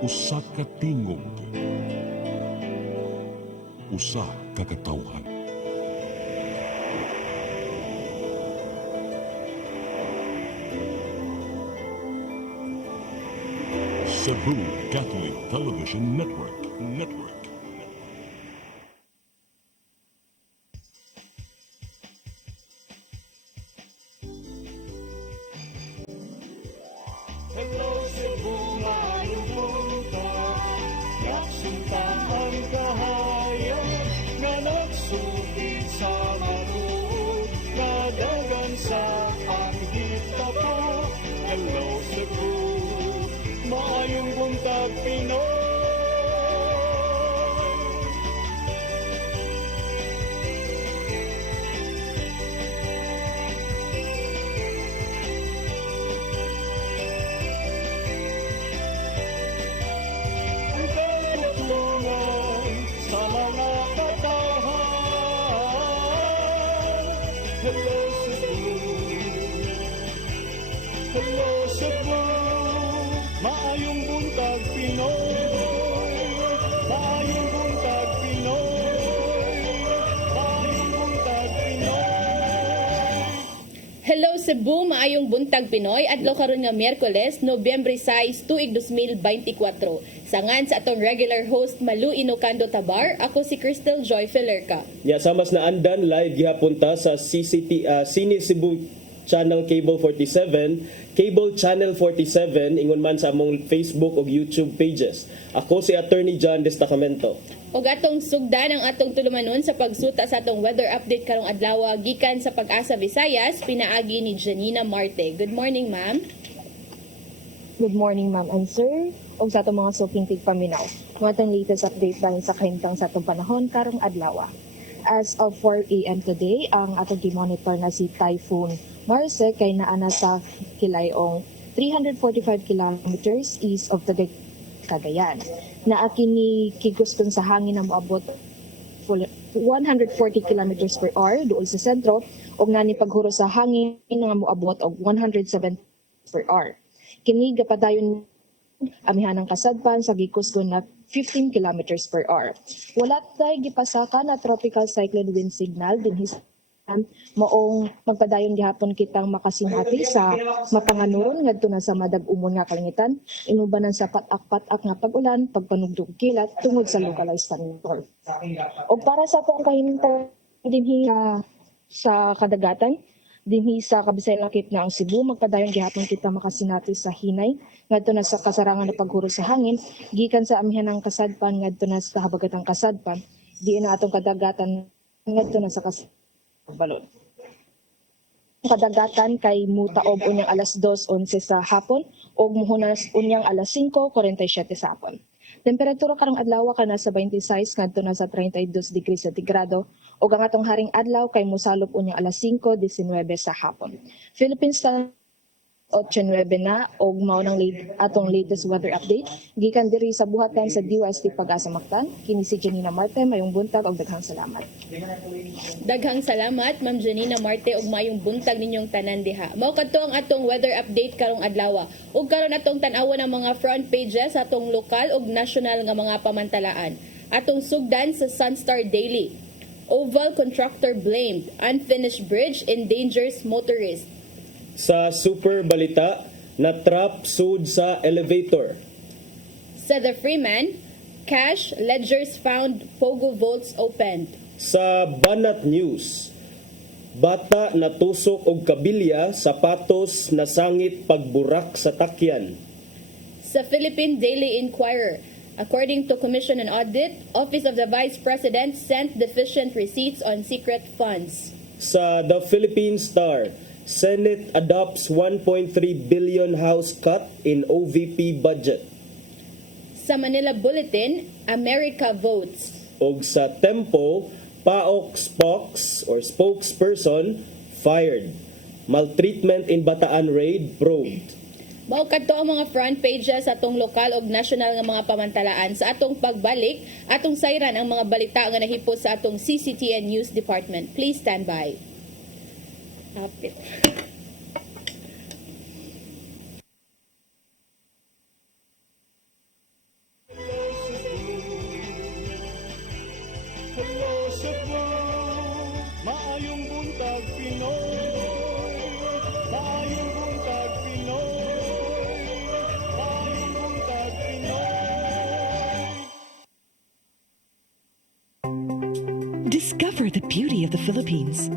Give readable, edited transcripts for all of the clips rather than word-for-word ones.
Usa ka tingog, usa ka katawhan. Cebu Catholic Television Network. Hello, Cebu, maayong buntag. Nagsuntahan kahayan na nagsugid sa matuod. Nadagan sa panghita ko. Hello, Cebu, maayong buntag, Pinoy. Ang katutulungan sa mga katawhan. Hello, Cebu. Hello, Cebu. Maayong buntag, Pinoy. Maayong buntag, Pinoy. Maayong buntag, Pinoy. Hello Cebu, maayong buntag Pinoy, adlaw karon nga Miyerkules, Nobyembre 6, tuig 2024. Sangan sa atong regular host Malu Inocando Tabar, ako si Crystal Joy Felerca. Samas na andan live gihapunta sa Cine Cebu Channel Cable 47, Cable Channel 47 ingon man sa among Facebook ug YouTube pages. Ako si Attorney John Destacamento. Og atong sugdan ang atong tulumanon sa pagsuta sa atong weather update karong adlaw gikan sa Pag-asa Visayas, pinaagi ni Janina Marte. Good morning, ma'am. Good morning, ma'am and sir. O sa itong mga soaking tigpaminaw. Mga itong latest update dahil sa kahintang sa itong panahon karong adlaw. As of 4 a.m. today, ang atong gi-monitor na si Typhoon Marse kay naana sa kilayong 345 kilometers east of the Cagayan. Na akini kiguston sa hangin na moabot 140 kilometers per hour doon sa sentro o nga ni paghuro sa hangin nga moabot og 107 per hour. Kini gapadayon amihanang kasadpan sa gikusgon na 15 kilometers per hour. Wala tay gipasaka na tropical cyclone wind signal dinhi sa maong magpadayon gihapon kitang makasinati sa mapanganuron ngadto na sa madag-umon nga kalangitan inubanan sa patak-patak nga pag-ulan pagpanugdog kilat tungod sa localized thunderstorm. O para sa atong kahimtang dinhi sa kadagatan dinhi sa Kabisayan lakip na ang Cebu magpadayon gihapon kita makasinati sa hinay ngadto na sa kasarangan na paghuro sa hangin gikan sa amihanang kasadpan ngadto na sa habagatang kasadpan diin na atong kadagatan ngadto na sa balon. Kadagatan kay mutaob unyang alas 2:11 sa hapon ug muhunas unyang alas 5:47 sa hapon. Temperatura karong adlaw kana sa 26 ngadto na sa 32 degrees centigrado ug ang atong haring adlaw kay mosalop unyang alas 5:19 sa hapon. Philippines Standard 8:09 na og mao nang atong latest weather update gikan diri sa buhatan sa DYST Pag-asa Mactan. Kini si Janina Marte, mayong buntag og daghang salamat. Daghang salamat, Ma'am Janina Marte, ug mayong buntag ninyong tanan diha. Mao kadto ang atong weather update karong adlaw. Ug karon atong tan-awon ang mga front pages sa atong lokal ug national nga mga pamantalaan. Atong sugdan sa Sunstar Daily. Oval contractor blamed, unfinished bridge endangers motorist. Sa Super Balita, na-trap sud sa elevator. Sa The Freeman, cash ledgers found, Pogo vaults opened. Sa Banat News, bata natusok og kabilya, sapatos nasangit pagburak sa takyan. Sa Philippine Daily Inquirer, according to Commission on Audit, Office of the Vice President sent deficient receipts on secret funds. Sa The Philippine Star, Senate adopts 1.3 billion house cut in OVP budget. Sa Manila Bulletin, America votes. Og sa Tempo, PAOK spokesperson fired. Maltreatment in Bataan raid probed. Mao kadto ang mga front pages sa atong lokal ug national nga mga pamantalaan. Sa atong pagbalik, atong sayran ang mga balita nga nahipos sa atong CCTN News Department. Please stand by. Apit. Cebu, maayong buntag Pinoy. Maayong buntag Pinoy. Maayong buntag Pinoy. Discover the beauty of the Philippines.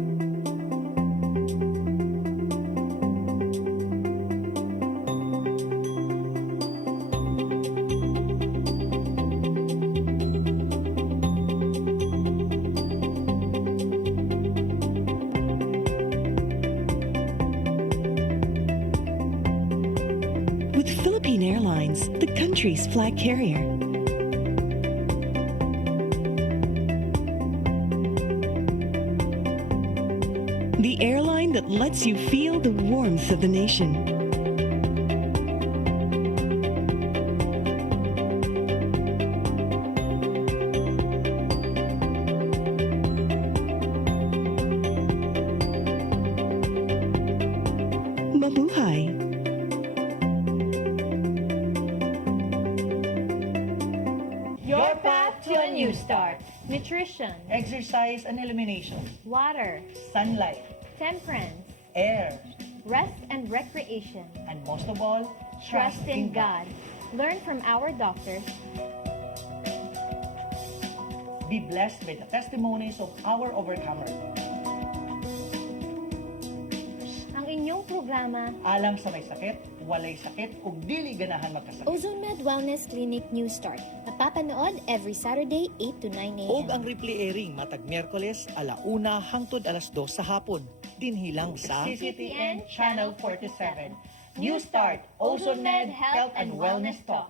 With Philippine Airlines, the country's flag carrier. The airline that lets you feel the warmth of the nation. Mabuhay! Your path to a new start. Nutrition, Exercise and elimination. water, Sunlight. temperance, Air. rest and recreation. And most of all, Trust in God. Learn from our doctors. Be blessed by the testimonies of our overcomers. Ang inyong programa, Alang sa may sakit, walay sakit, ug dili ganahan magkasakit. Ozone Med Wellness Clinic New Start. Napapanood every Saturday 8 to 9 a.m. Og ang replay airing matag Miyerkules 1:00 hangtod 2:00 sa hapon. Dinhi lang sa CCTN Channel 47. New Start, Ozone Med Health and Wellness Talk.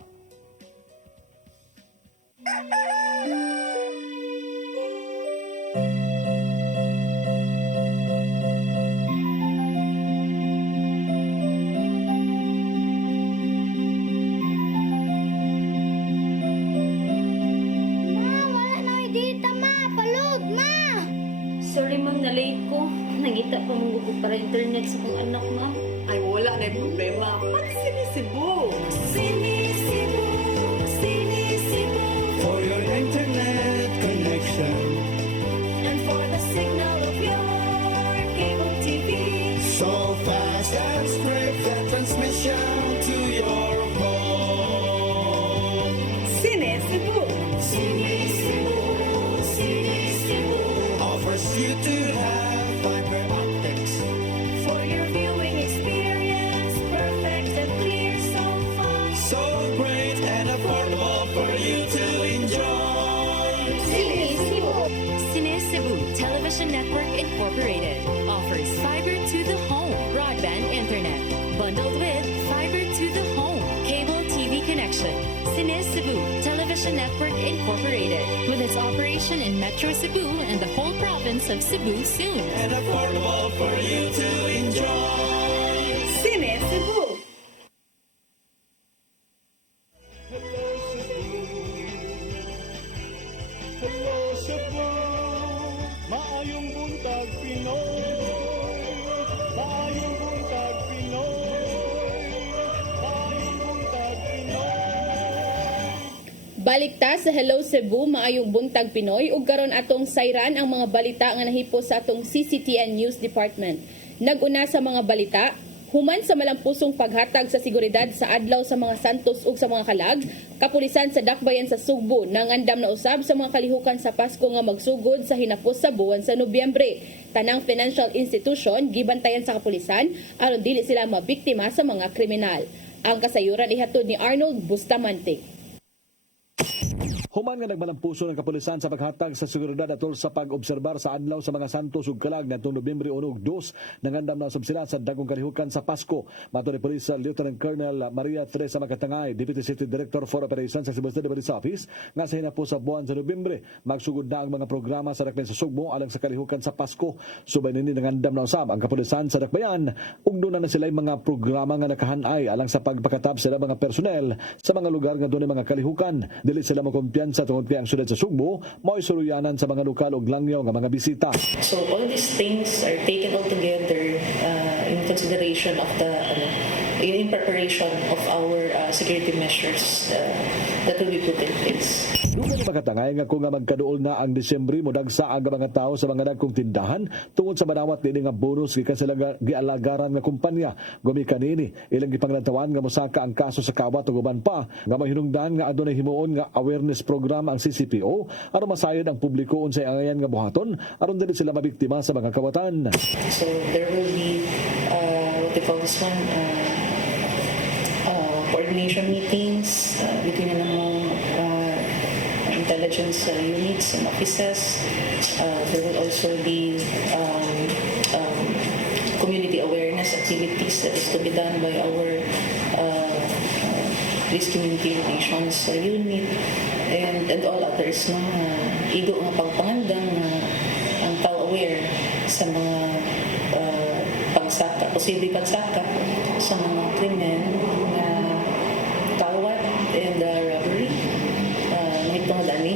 Wala na dita, ma! Palog, ma! Sorry ma'am, na-late ko. Nangita pa mong gusto para internet sa kong anak ma'am. Ay, wala na yung problema. Mag-Sinisibu! Sinisibu, Sinisibu, For your internet connection, and for the signal of your cable TV. so fast and straight that transmission to your home. Sinisibu! Sinisibu, Sinisibu, Offers you to have fiber optics. for your viewing experience, perfect and clear so fast. So great and affordable for you to enjoy. Cine Cebu Television Network Incorporated offers fiber to the home broadband internet bundled with fiber to the home cable TV connection. Cine Cebu Television Network Incorporated with its operation in Metro Cebu and the whole province of Cebu soon. And affordable for you to enjoy. Sinisibu! Hello Cebu, maayong buntag Pinoy. Maayong buntag Pinoy. Maayong buntag Pinoy. Balikta sa Hello Cebu, maayong buntag Pinoy, ug karon atong sayran ang mga balita nga nahipo sa atong CCTN News Department. Naguna sa mga balita, human sa malampusong paghatag sa seguridad sa adlaw sa mga santos ug sa mga kalag, kapulisan sa Dakbayan sa Sugbo nangandam na usab sa mga kalihukan sa Pasko nga magsugod sa hinapos sa buwan sa Nobyembre. Tanang financial institution gibantayan sa kapulisan aron dili sila mabiktima sa mga kriminal. Ang kasayuran ihatod ni Arnold Bustamante. Human nga nagmalampuso ng kapulisan sa paghatag sa seguridad atol sa pag-obserbar sa adlaw sa mga santos ug kalag ngadtong Nobyembre 1 ug 2 nangandam na usab sila sa dagong kalihukan sa Pasko. Mato ni Police Lieutenant Colonel Maria Teresa Makatangay, Deputy City Director for Operations sa Cebu State Police Office, nga sa hinapos sa buwan sa Nobyembre magsugod na ang mga programa sa Dakbayan sa Sugbo alang sa kalihukan sa Pasko. Subay nini nangandam na usab ang kapulisan sa Dakbayan ug doon na sila mga programa nga nakahanay alang sa pagpakatab sila mga personnel sa mga lugar nga doon mga kalihukan. Dili sila makumpiyan sa tungod kay ang syudad sa Sugbo mo'y suluyanan sa mga lokal ug langyaw nga mga bisita. So all these things are taken all together in consideration of the in preparation of our security measures that will be put in place. Lugan na makatangay nga kung nga magkaduol na ang Disyembre mo dagsa ang mga tao sa mga dagkong tindahan tungod sa manawat nini nga bonus gikan sa gialagaran nga kumpanya. Gumi kanini ilang gipanglantawan nga mosaka ang kaso sa kawat ug uban pa nga mahinungdan nga adunay himuon nga awareness program ang CCPO aron masayod ang publiko unsay angayan nga buhaton aron dili sila mabiktima sa mga kawatan. So there will be what they call this one coordination meetings between the intelligence units and offices. There will also be community awareness activities that is to be done by our police community relations unit and all others. No? Igo nga pagpangandang ang tao aware sa mga pagsaka, posibleng pagsaka sa mga krimen na kawat and robbery. Mahitong dami.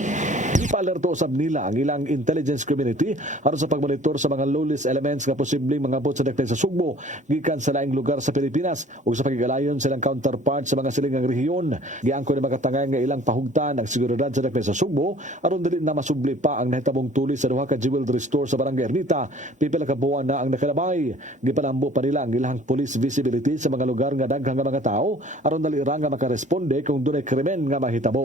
Ipa-alerto usab nila ang ilang intelligence community aron sa pagmonitor sa mga low-risk elements nga posibleng mga bot sa daktay sa Sugbo gikan sa laing lugar sa Pilipinas ug sa pagigalayon silang counterpart sa mga silingang rehiyon. Giangko ni makatangay nga ilang pahugtan ang seguridad sa daktay sa Sugbo aron dili na masubli pa ang nahitabong tulis sa duha ka jewelry store sa Barangay Ermita. Pipila ka buwan na ang nakalabay. Gipanambo pa nila ang ilang police visibility sa mga lugar nga daghang nga mga tao aron dali ra nga makaresponde kung dunay krimen nga mahitabo.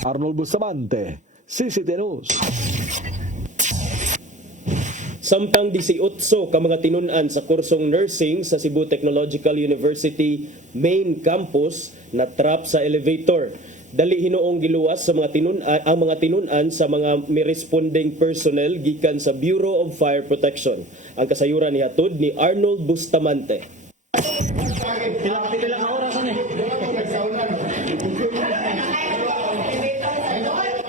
Arnold Bustamante, CCT News. Samtang 18 ka mga tinun-an sa kursong nursing sa Cebu Technological University main campus na trap sa elevator. Dali hinuong giluwas sa mga ang mga tinun-an sa mga responding personnel gikan sa Bureau of Fire Protection. Ang kasayuran ni hatod ni Arnold Bustamante.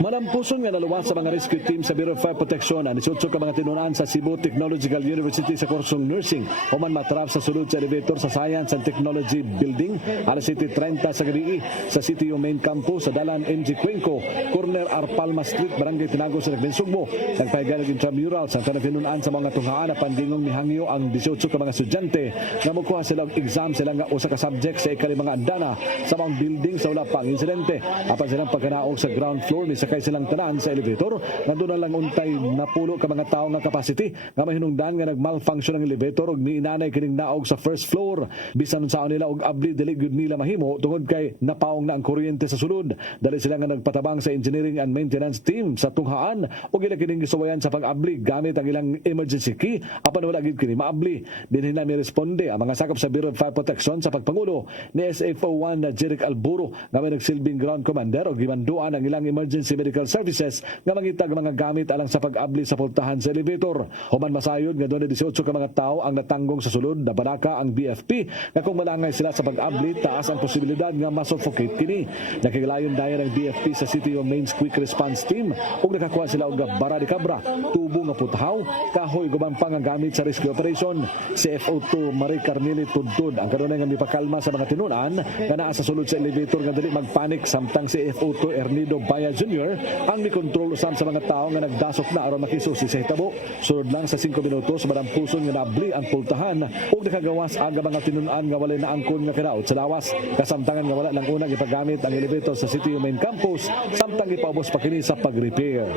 Manampuson nga naluwas sa mga rescue team sa Bureau of Fire Protection ang 18 ka mga tinunan sa Cebu Technological University sa kursong nursing human matrap sa sulod sa elevator sa Science and Technology Building alas 7:30 sa gabi sa CTU main campus sa Dalan MG Cuenco, corner Arpalma Street, Barangay Tinago sa Sugbo. Nagpahigan ng intramural sa tinunan sa mga tunghaan na pandingong mihangyo ang 18 ka mga estudyante nga mokuha sila og exam sila nga usa ka subject sa ikalimang andana sa mga building sa wala pang insidente. Apan silang pagkanaog sa ground floor ni sakay silang tanan sa elevator nga doon na lang untay napulo ka mga tao nga capacity nga mahinungdan nga nagmalfunction ang elevator ug niinanay kining naog sa first floor bisan unsaon nila og abli dili gyud nila mahimo tungod kay napaong na ang kuryente sa sulod. Dali sila nga nagpatabang sa engineering and maintenance team sa tunghaan ug ila kining gisuwayan sa pag-abli gamit ang ilang emergency key apan wala gyud kini maabli. Dinhi na mi responde ang mga sakop sa Bureau of Fire Protection sa pagpangulo ni SFO1 na Jeric Alburo nga may nagsilbing ground commander ug gimanduan ang ilang emergency medical services nga mangitag mga gamit alang sa pag-abli sa pultahan sa elevator. Human masayod nga doon 18 ka mga tao ang natanggong sa sulod na balaka ang BFP nga kung malangay sila sa pag-abli taas ang posibilidad nga masuffocate kini. Nakikilayon dayon ng BFP sa CTO Mains Quick Response Team ug nakakuha sila og bara de cabra, tubo nga putahaw, kahoy guban pa nga gamit sa rescue operation. CFO2 Marie Carmeli Tudtud ang kanunay nga mipakalma sa mga tinunan nga naa sa sulod sa elevator nga dili magpanik samtang CFO2 Ernido Baya Jr. ang ni-control usab sa mga tao nga nagdasok na aron makisusi sa hitabo. Sunod lang sa 5 minutos madampuson nga naabli ang pultahan ug nakagawas aga mga tinunan nga walay naangkon nga kadaot sa lawas. Kasamtangan nga wala lang unang ipagamit ang elevator sa CTU main campus samtang ipaubos pa kini sa pag-repair.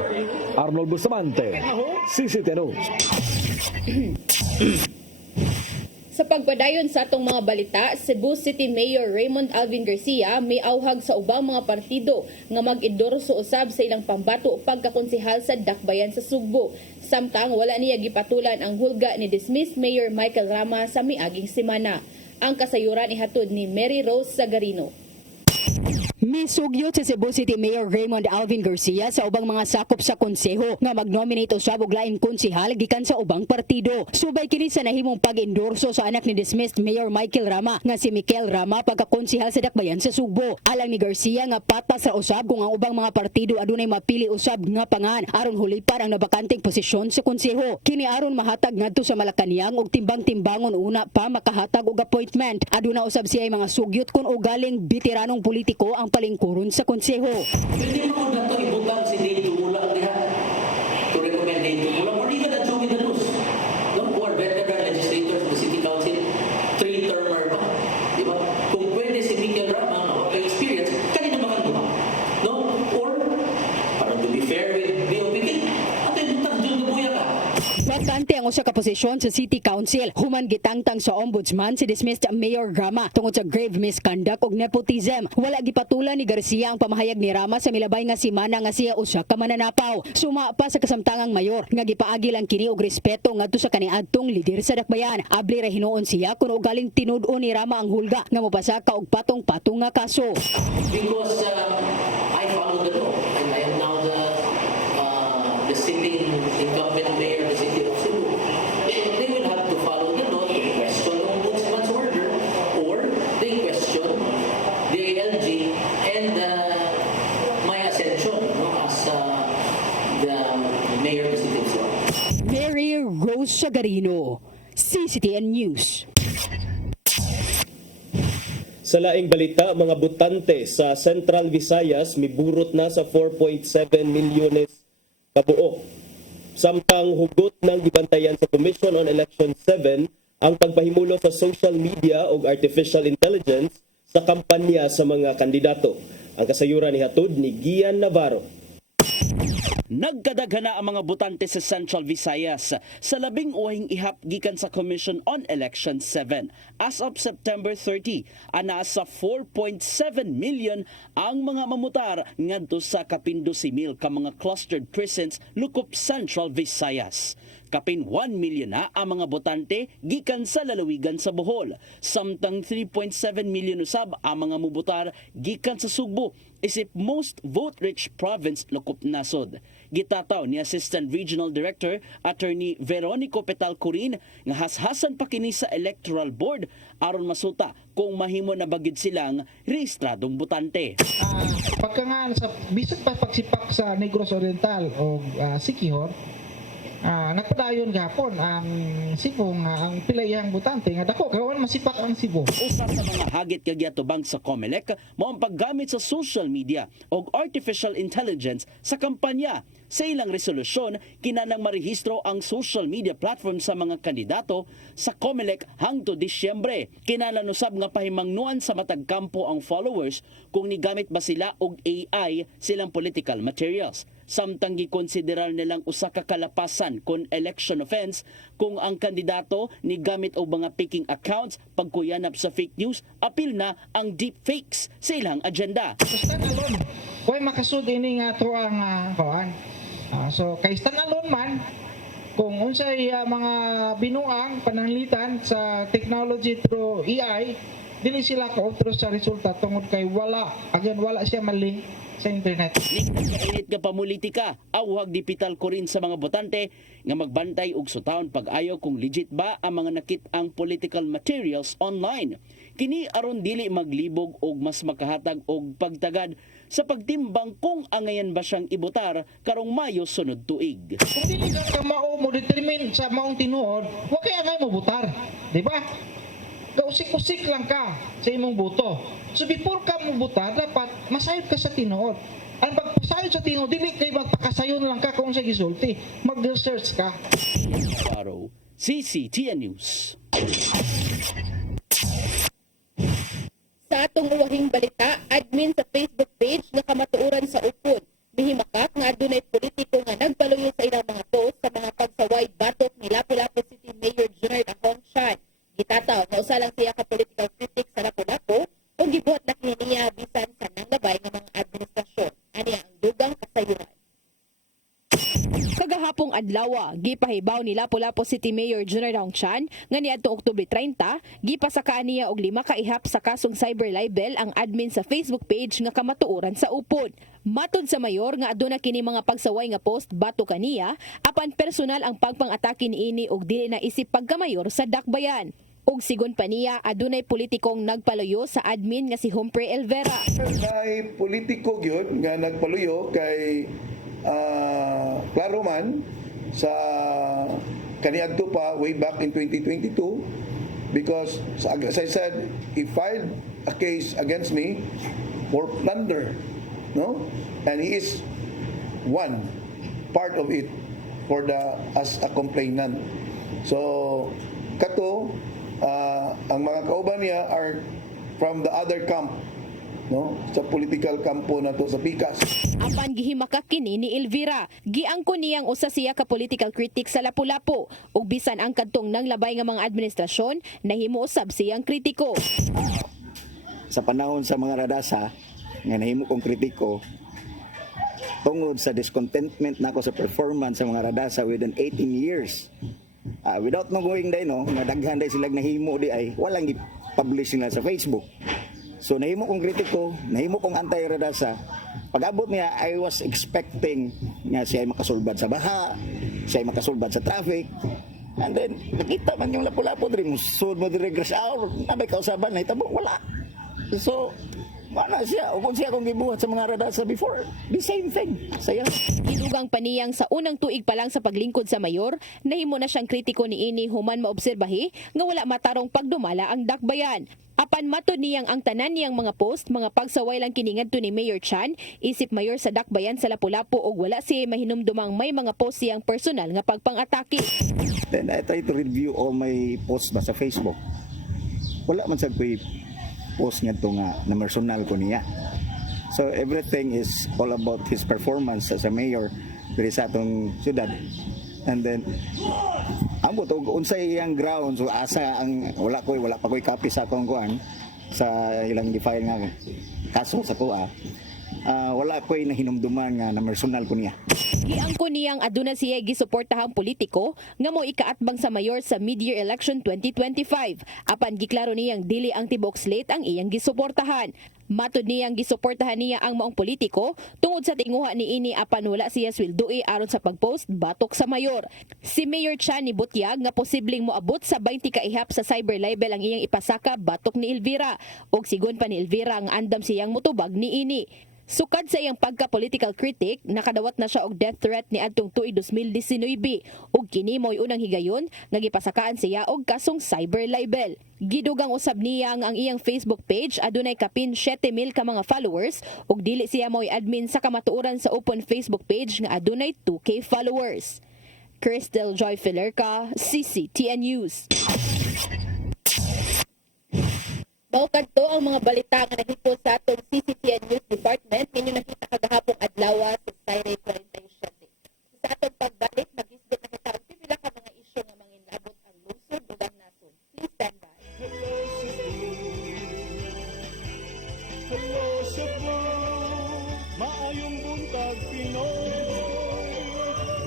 Arnold Bustamante, CCT News. Sa pagpadayon sa atong mga balita, Cebu City Mayor Raymond Alvin Garcia may auhag sa ubang mga partido nga mag-endorso usab sa ilang pambato pagkakonsehal sa Dakbayan sa Sugbo. Samtang wala niya gipatulan ang hulga ni dismissed Mayor Michael Rama sa miaging semana. Ang kasayuran ihatod ni Mary Rose Sagarino. Misugyot sa Cebu City Mayor Raymond Alvin Garcia sa ubang mga sakop sa konseho nga mag-nominate usab og laing konsehal gikan sa ubang partido. Subay kini sa nahimong pag-endorso sa anak ni dismissed Mayor Michael Rama nga si Mikel Rama pagka-konsehal sa Dakbayan sa Sugbo. Alang ni Garcia nga patas ra usab kung ang ubang mga partido adunay mapili usab nga pangan aron hulipad ang nabakanting posisyon sa konseho. Kini aron mahatag ngadto sa Malacañang og timbang-timbangon una pa makahatag og appointment. Aduna usab siya mga sugyot kun og galing veteranong politiko ang palingkuron sa konseho. Hindi mo na ito ibutang si Dave Dumula diha to recommend Dave Dumula or even at Joey Danus. No, who are veteran legislators of the City Council, 3-termer ba? Di ba? Kung pwede si Mikel Rama, okay ang usa ka posisyon sa City Council. Human gitangtang sa ombudsman si dismissed Mayor Rama tungod sa grave misconduct ug nepotism. Wala gipatulan ni Garcia ang pamahayag ni Rama sa milabay nga semana nga siya usa ka mananapaw. Suma pa sa kasamtangang mayor nga gipaagi lang kini og respeto ngadto sa kaniadtong lider sa dakbayan. Abli ra hinuon siya kun ugaling tinud-o ni Rama ang hulga nga mopasa ka og patong-patong nga kaso. Because I follow the law and I am now the sitting incumbent mayor of the city of Cebu. They will have to follow the law to question the ombudsman's order or they question the ALG and my ascension as the mayor of the city of Cebu. Mary Rose Sagarino, CCTN News. Sa laing balita, mga botante sa Central Visayas miburot na sa 4.7 milyones kabuo. Samtang hugot ng gibantayan sa Commission on Election 7 ang pagpahimulo sa social media o artificial intelligence sa kampanya sa mga kandidato. Ang kasayuran ni hatod ni Gian Navarro. Nagkadaghana ang mga botante sa Central Visayas sa labing uhing ihap gikan sa Commission on Election 7. As of September 30, ana sa 4.7 million ang mga mamutar ngadto sa kapin 12,000 ka mga clustered precincts lukop Central Visayas. Kapin 1 million na ang mga botante gikan sa lalawigan sa Bohol. Samtang 3.7 million usab ang mga mubutar gikan sa Sugbo, isip most vote-rich province lukop nasod. Gitataw ni Assistant Regional Director Attorney Veronico Petalcurin nga hashasan pa kini sa Electoral Board aron masuta kung mahimo na bagid silang rehistradong botante. Pagka nga sa bisag pa pagsipak sa Negros Oriental o Siquijor, nagpadayon gapon ang Cebu nga ang pilayang botante nga dako kawan masipak ang Cebu. Usa sa mga hagit kag giatubang sa COMELEC mao ang paggamit sa social media o artificial intelligence sa kampanya. Sa ilang resolusyon, kinanang marehistro ang social media platform sa mga kandidato sa COMELEC hangtod Disyembre. Kinahanglan usab nga pahimangnuan sa matag kampo ang followers kung nigamit ba sila og AI silang political materials. Samtang gikonsiderar nilang usa ka kalapasan kon election offense kung ang kandidato ni gamit og mga faking accounts pagkuyanap sa fake news, apil na ang deepfakes sa ilang agenda. Stand alone, way makasud ini nga to ang kawan. So kay stand alone man kung unsay mga binuang pananglitan sa technology through AI, dili sila ka-outro sa resulta tungod kay wala siya mali sa internet. Nagkainit nga pamulitika, awhag dipital ko rin sa mga botante nga magbantay og sutahon pag-ayo kung legit ba ang mga nakit-ang political materials online. Kini aron dili maglibog og mas makahatag og pagtagad sa pagtimbang kung angayan ba siyang ibotar karong Mayo sunod tuig. Kung dili ka mao mo determine sa maong tinuod, wa kay angay mo butar, di ba? Kausik-usik lang ka sa imong boto. So before ka mo butar, dapat masayod ka sa tinuod. Ang pagpasayod sa tinuod, dili kay magpakasayon lang ka kung sa gisulti. Mag-research ka. Araw, CCTN News. Sa atong uwahing balita, admin sa Facebook page nga kamatuoran sa upod. Mihimakak nga adunay politiko nga nagpaluyo sa ilang mga post sa mga pagsaway batok ni Lapu-Lapu City Mayor Junard Ahong Chan. Gitataw nga usa lang siya ka political critic sa Lapu-Lapu o gibuhat na kiniya bisan sa nanggabay nga mga administrasyon. Ani ang dugang kasayuran. Kagahapong adlaw, gipahibaw ni Lapu-Lapu City Mayor Junard Ahong Chan nga niadtong Oktubre 30, gipasakaan niya og 5 ka ihap sa kasong cyber libel ang admin sa Facebook page nga kamatuoran sa upod. Matod sa mayor nga aduna kini mga pagsaway nga post bato kaniya, apan personal ang pagpang-atake niini og dili na isip pagkamayor sa dakbayan. Og sigon pa niya, adunay politikong nagpaluyo sa admin nga si Humphrey Elvera. Kay politiko gyud nga nagpaluyo kay klaro man sa kaniadto pa way back in 2022 because as I said, he filed a case against me for plunder, no? And he is one part of it for as a complainant. So kato ang mga kauban niya are from the other camp no, sa political kampo nato sa Pikas. Apan gihimakak kini ni Elvira. Giangko niyang usa siya ka political critic sa Lapu-Lapu ug bisan ang kadtong nanglabay nga mga administrasyon nahimo usab siyang kritiko. Sa panahon sa mga radasa nga nahimo kong kritiko tungod sa discontentment nako sa performance sa mga radasa within 18 years. Without knowing day no, nga daghan day sila nahimo di ay walang i-publish nila sa Facebook. So nahimo kong kritiko, nahimo kong anti-radasa. Pag-abot niya, I was expecting nga siya ay makasulbad sa baha, siya ay makasulbad sa traffic. And then, nakita man yung Lapu-Lapu diri, musud mo diri grass hour, nabay kausaban, nahitabo, wala. So, wala siya. O kung siya kung gibuhat sa mga radasa before, the same thing. Saya. Gidugang paniyang sa unang tuig pa lang sa paglingkod sa mayor, nahimo na siyang kritiko ni ini human maobserbahi nga wala matarong pagdumala ang dakbayan. Apan matod niyang ang tanan niyang mga post, mga pagsaway lang kini ngadto ni Mayor Chan, isip mayor sa dakbayan sa Lapu-Lapu og wala siya mahinumdumang may mga post siyang personal nga pagpang-atake. Then I try to review all my posts ba sa Facebook. Wala man sa post nga ito nga na personal ko niya. So everything is all about his performance as a mayor diri sa atong syudad. And then ambot og unsay iyang ground, so asa ang wala pa koy copy sa akong kuan sa ilang gi-file nga kaso sa kuha. Wala ko'y nahinumduman nga na personal ko niya. Giangko niyang aduna siya gisuportahang politiko nga mo ikaatbang sa mayor sa mid-year election 2025. Apan giklaro niyang dili ang tibok slate ang iyang gisuportahan. Matod niyang gisuportahan niya ang maong politiko tungod sa tinguha ni ini apan wala siya sweldoe aron sa pagpost batok sa mayor. Si Mayor Chan ni butyag nga posibleng moabot sa 20 ka ihap sa cyber libel ang iyang ipasaka batok ni Elvira. Og sigon pa ni Elvira ang andam siyang motubag ni ini. Sukad sa iyang pagka-political critic, nakadawat na siya og death threat ni adtong tuig 2019 ug kini mo'y unang higayon nga gipasakaan siya og kasong cyber libel. Gidugang usab niya ang iyang Facebook page adunay kapin 7,000 ka mga followers ug dili siya mo'y admin sa kamatuoran sa open Facebook page nga adunay 2K followers. Crystal Joy Filerca, CCTN News. Baukad to ang mga balita nga nahipon sa atong CCTN News Department. Ninyo nakita kagahapong adlaw sa Saturday 47. Sa atong pagbalik, mag-isbot na kita ang pipila ka mga isyu nga manginabot ang lungsod ug ang nason. Please stand by. Hello Cebu, maayong buntag Pinoy.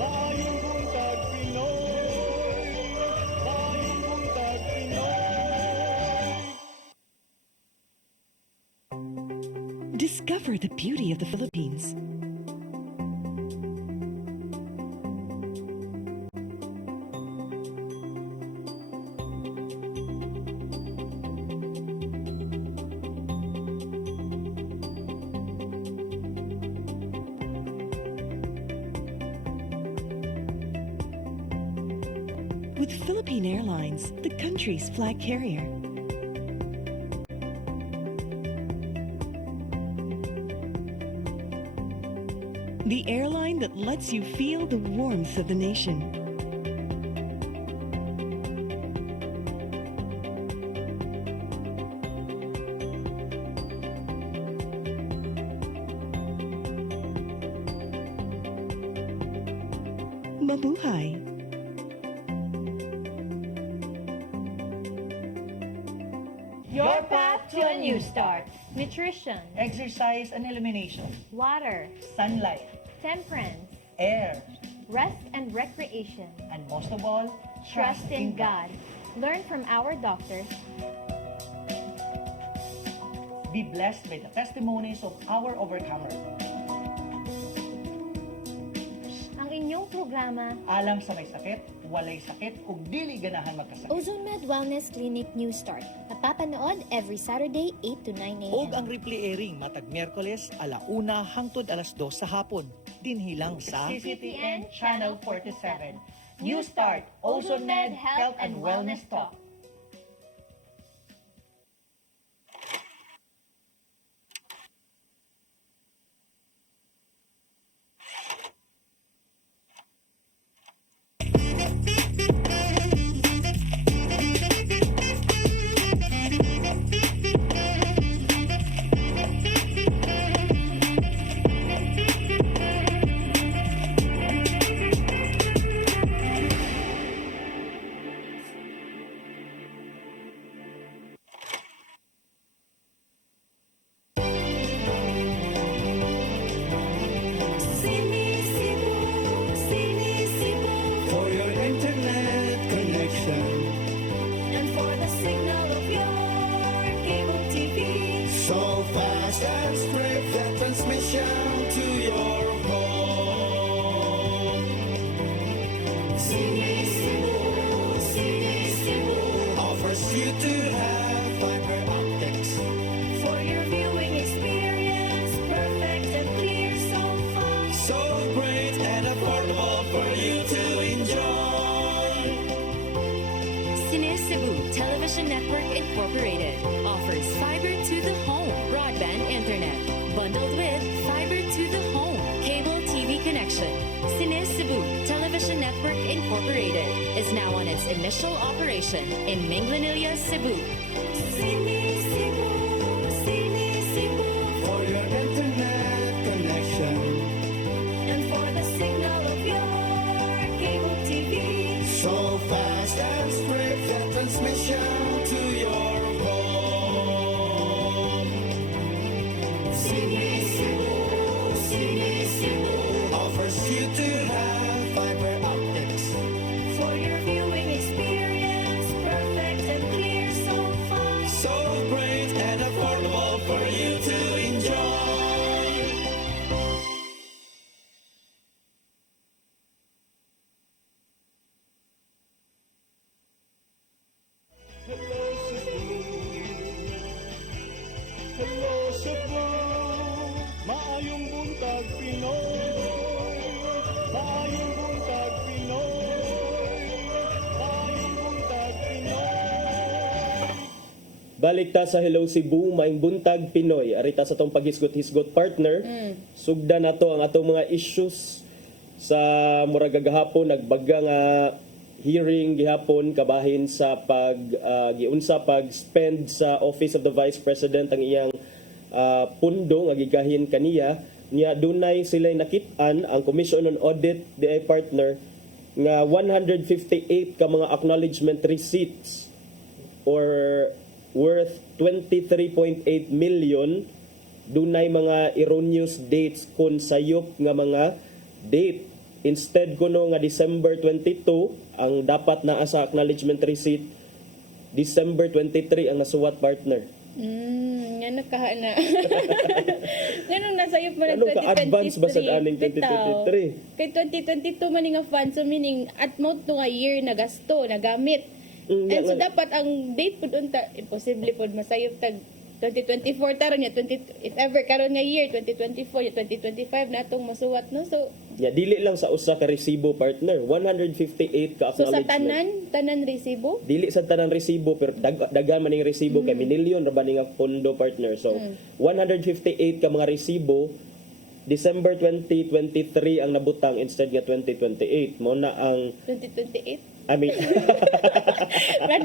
Maayong buntag Pinoy. Maayong buntag Pinoy. Discover the beauty of the Philippines. With Philippine Airlines, the country's flag carrier. The airline that lets you feel the warmth of the nation. Mabuhay! Your path to a new start. Nutrition, Exercise and elimination. water, Sunlight. temperance, Air. rest and recreation. And most of all, Trust in God. Learn from our doctors. Be blessed by the testimonies of our overcomers. Ang inyong programa, Alam sa may sakit, walay sakit, ug dili ganahan magkasakit. Ozone Med Wellness Clinic News Start. Napapanood every Saturday 8 to 9 a.m. Og ang replay airing matag Miyerkules 1:00 hangtod 2:00 sa hapon. Dinhilang sa CCTN Channel 47. New Start, Ozone Med Health and Wellness Talk. that transmission to your home. Cine Cebu offers you to have fiber optics For your viewing experience, perfect and clear so far. so great and affordable for you to enjoy. Cine Cebu Television Network Incorporated offers fiber to the home broadband internet bundled with fiber to the home cable TV connection. Cine Cebu Television Network Incorporated is now on its initial operation in Minglanilla, Cebu. Cine Cebu, Cine Cebu. For your internet connection, And for the signal of your cable TV. so fast and swift that transmission to your home. Cine Cebu offers you to have fiber optics For your viewing experience, perfect and clear so far. so great and affordable for you to enjoy. Hello Cebu, maayong buntag Pinoy. Maayong buntag Pinoy. Maayong buntag Pinoy. Balik ta sa Hello Cebu, maayong buntag Pinoy. Arita sa tong paghisgot-hisgot partner. Sugda na to ang atong mga issues sa murag gagahapon nagbaga nga hearing gihapon kabahin sa giunsa pag-spend sa Office of the Vice President ang iyang pundo nga gigahin kaniya niya dunay sila nakit-an ang Commission on Audit DI partner nga 158 ka mga acknowledgement receipts or worth 23.8 million dunay mga erroneous dates kun sayop nga mga date. Instead kuno nga December 22 ang dapat naa sa acknowledgement receipt, December 23 ang nasuwat partner. Nga na. Ganun nasayop mo ng Anong ka-advance ba sa aning 2023? Kay 2022 man nga funds, so meaning at most no nga year na gasto, na gamit. And so dapat ang date po doon, imposible po masayop tag 2024 taron niya, if ever karon nga year, 2024, 2025 na itong masuwat, no? So, dili lang sa usa ka resibo partner, 158 ka so sa acknowledgement. tanan resibo? Dili sa tanan resibo pero dagan man ning resibo kay minilyon ra ba ning pondo partner. So 158 ka mga resibo December 2023 ang nabutang instead nga 2028. Mo na ang 2028? I mean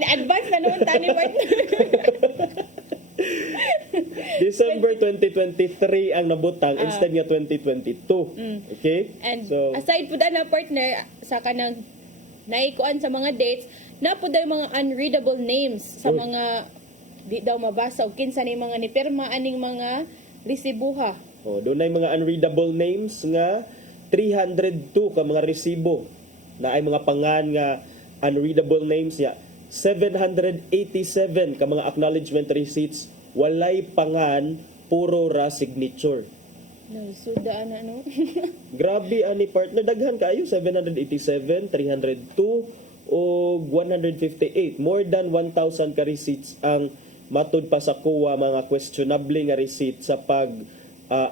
advance na naman tani partner. December 2023 ang nabutang instead nga 2022. Okay? And so aside po na partner sa kanang naikuan sa mga dates, na po daw mga unreadable names sa mga di daw mabasa o kinsa ni mga nipirma aning mga resibuha. doon ay mga unreadable names nga 302 ka mga resibo na ay mga pangan nga unreadable names ya. 787 ka mga acknowledgement receipts walay pangan, puro ra signature. Suda na no. Grabe ani partner, daghan kaayo 787, 302 o 158. More than 1,000 ka receipts ang matud pa sa kuwa mga questionable nga receipt sa pag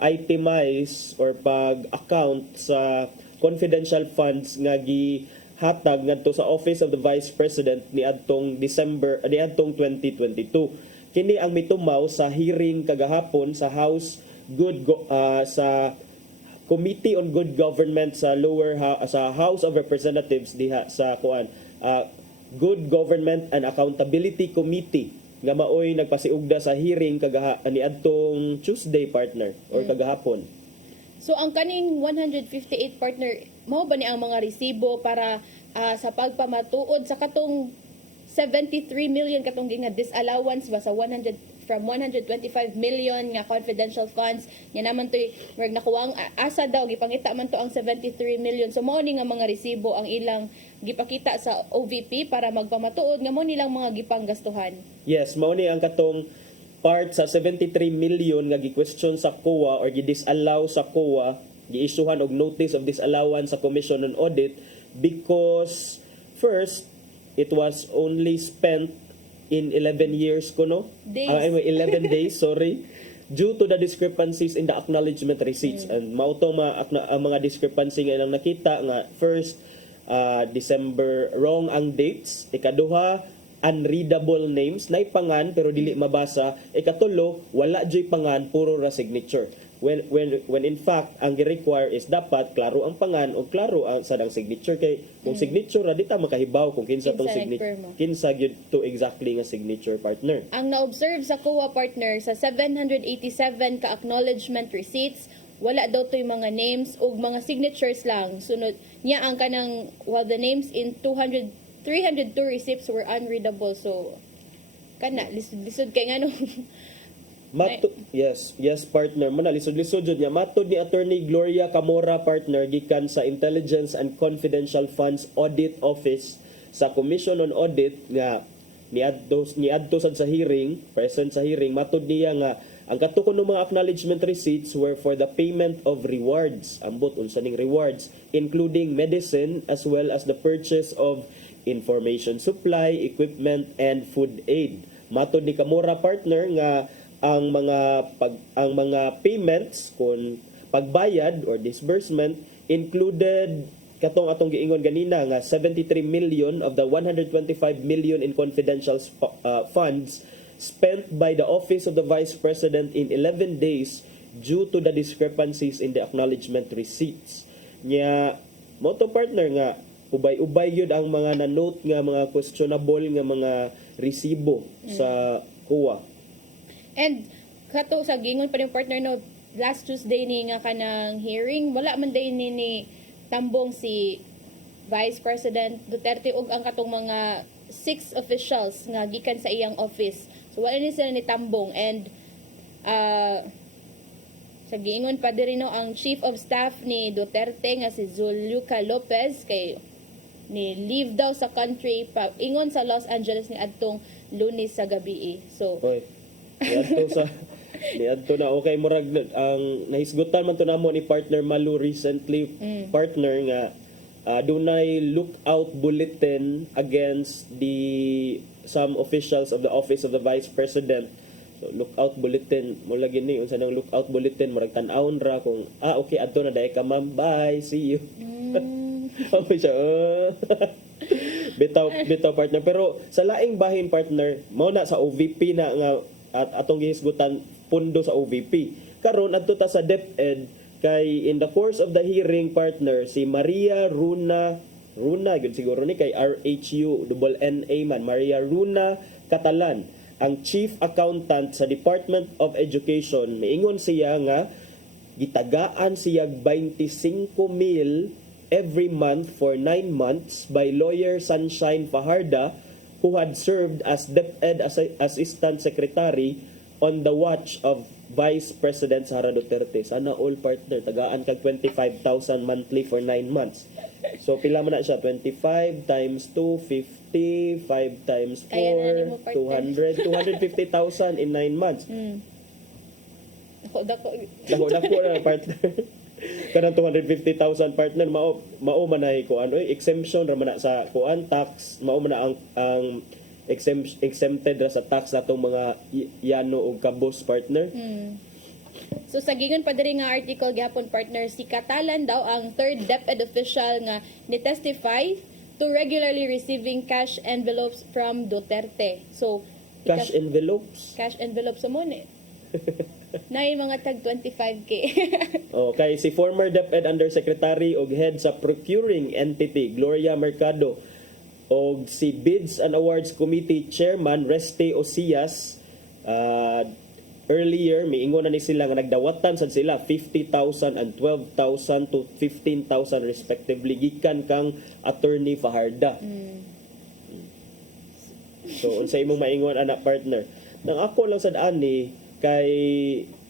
itemize or pag-account sa confidential funds nga gihatag ngadto sa Office of the Vice President ni adtong 2022. Kini ang mitumaw sa hearing kagahapon sa sa Committee on Good Government sa sa House of Representatives diha sa Good Government and Accountability Committee nga maoy nagpasiugda sa hearing niadtong Tuesday partner or kagahapon. So ang kaning 158 partner mao ba ni ang mga resibo para sa pagpamatuod sa katong 73 million katong nga disallowance ba sa 125 million nga confidential funds nya naman toy merg nakuwang asa daw gipangita man to ang 73 million. So mao ni nga mga resibo ang ilang gipakita sa OVP para magpamatuod nga mo nilang mga gipanggastuhan. Yes, mao ni ang katong part sa 73 million nga gi-question sa COA or gi-disallow sa COA, gi-issuehan og notice of disallowance sa Commission on Audit because first, it was only spent in 11 years ko, no? Days. 11 days, sorry. Due to the discrepancies in the acknowledgement receipts. And mao to ang mga discrepancy nga ilang nakita nga first, December, wrong ang dates. Ikaduha, unreadable names, nay pangan pero dili mabasa. Ikatulo, wala joy pangan, puro ra signature. When in fact ang gi-require is dapat klaro ang pangan o klaro ang sadang signature kay kung signature ra dita makahibaw kung kinsa tong Kinsa signature, nagpirma. kinsa gyud to exactly nga signature partner. Ang na-observe sa COA partner sa 787 ka acknowledgement receipts, wala daw to yung mga names o mga signatures lang. Sunod niya ang kanang while the names in 302 receipts were unreadable. So kana lisod kay ngano. Yes partner, mana lisod-lisod jud niya. Matod ni Attorney Gloria Camora partner gikan sa Intelligence and Confidential Funds Audit Office sa Commission on Audit nga niadto sad sa hearing, present sa hearing, matod niya nga ang katukon ng mga acknowledgement receipts were for the payment of rewards, ambot unsa ning rewards, including medicine as well as the purchase of information supply, equipment and food aid. Matod ni Camora partner nga ang mga payments kun pagbayad or disbursement included atong giingon ganina nga 73 million of the 125 million in confidential funds spent by the Office of the Vice President in 11 days due to the discrepancies in the acknowledgement receipts. Nya mo to partner nga ubay-ubay yun ang mga na-note nga mga questionable nga mga resibo sa COA. And kato sa gingon pa yung partner no last Tuesday ni nga kanang hearing wala man day ni tambong si Vice President Duterte ug ang katong mga 6 officials nga gikan sa iyang office. So wala ni sila ni tambong and sa giingon pa diri no ang Chief of Staff ni Duterte nga si Zuliuca Lopez kay ni leave daw sa country pa ingon sa Los Angeles ni adtong Lunes sa gabi. So niadto na okay murag ang nahisgutan man to namo ni partner Malu recently partner nga dunay lookout bulletin against the some officials of the Office of the Vice President. So lookout bulletin mo lagi ni unsa nang lookout bulletin murag tan-awon ra kung okay adto na daay ka ma'am, bye, see you. Okay siya. Bitaw partner pero sa laing bahin partner mao na sa OVP na nga at atong gihisgutan pundo sa OVP. Karon adto ta sa DepEd kay in the course of the hearing partner si Maria Runa gud siguro ni kay RHU double NA man Maria Runa Catalan ang Chief Accountant sa Department of Education. Miingon siya nga gitagaan siya 25,000 every month for 9 months by lawyer Sunshine Fajarda who had served as DepEd Assistant Secretary on the watch of Vice President Sara Duterte. Sana all partner, tagaan kag 25,000 monthly for 9 months. So pila man na siya? 25 times 2, 50, 5 times 4, 200, 250,000 in 9 months. Dako na partner. Kanang 250,000 partner mao man ay kuan exemption ra man na sa kuan tax mao man na ang exempted ra sa tax natong mga yano og kabos partner. So sa gingon pa diri nga article gyapon partner si Catalan daw ang third DepEd official nga ni testify to regularly receiving cash envelopes from Duterte. So cash envelopes sa mo ni. Na yung mga tag 25k. Okay, si former DepEd Undersecretary og head sa procuring entity Gloria Mercado og si Bids and Awards Committee Chairman Reste Osias earlier miingon na ni sila nga nagdawatan sad sila 50,000 and 12,000 to 15,000 respectively gikan kang Attorney Fajarda. So unsa imong maingon anak partner? Nang ako lang sad ani kay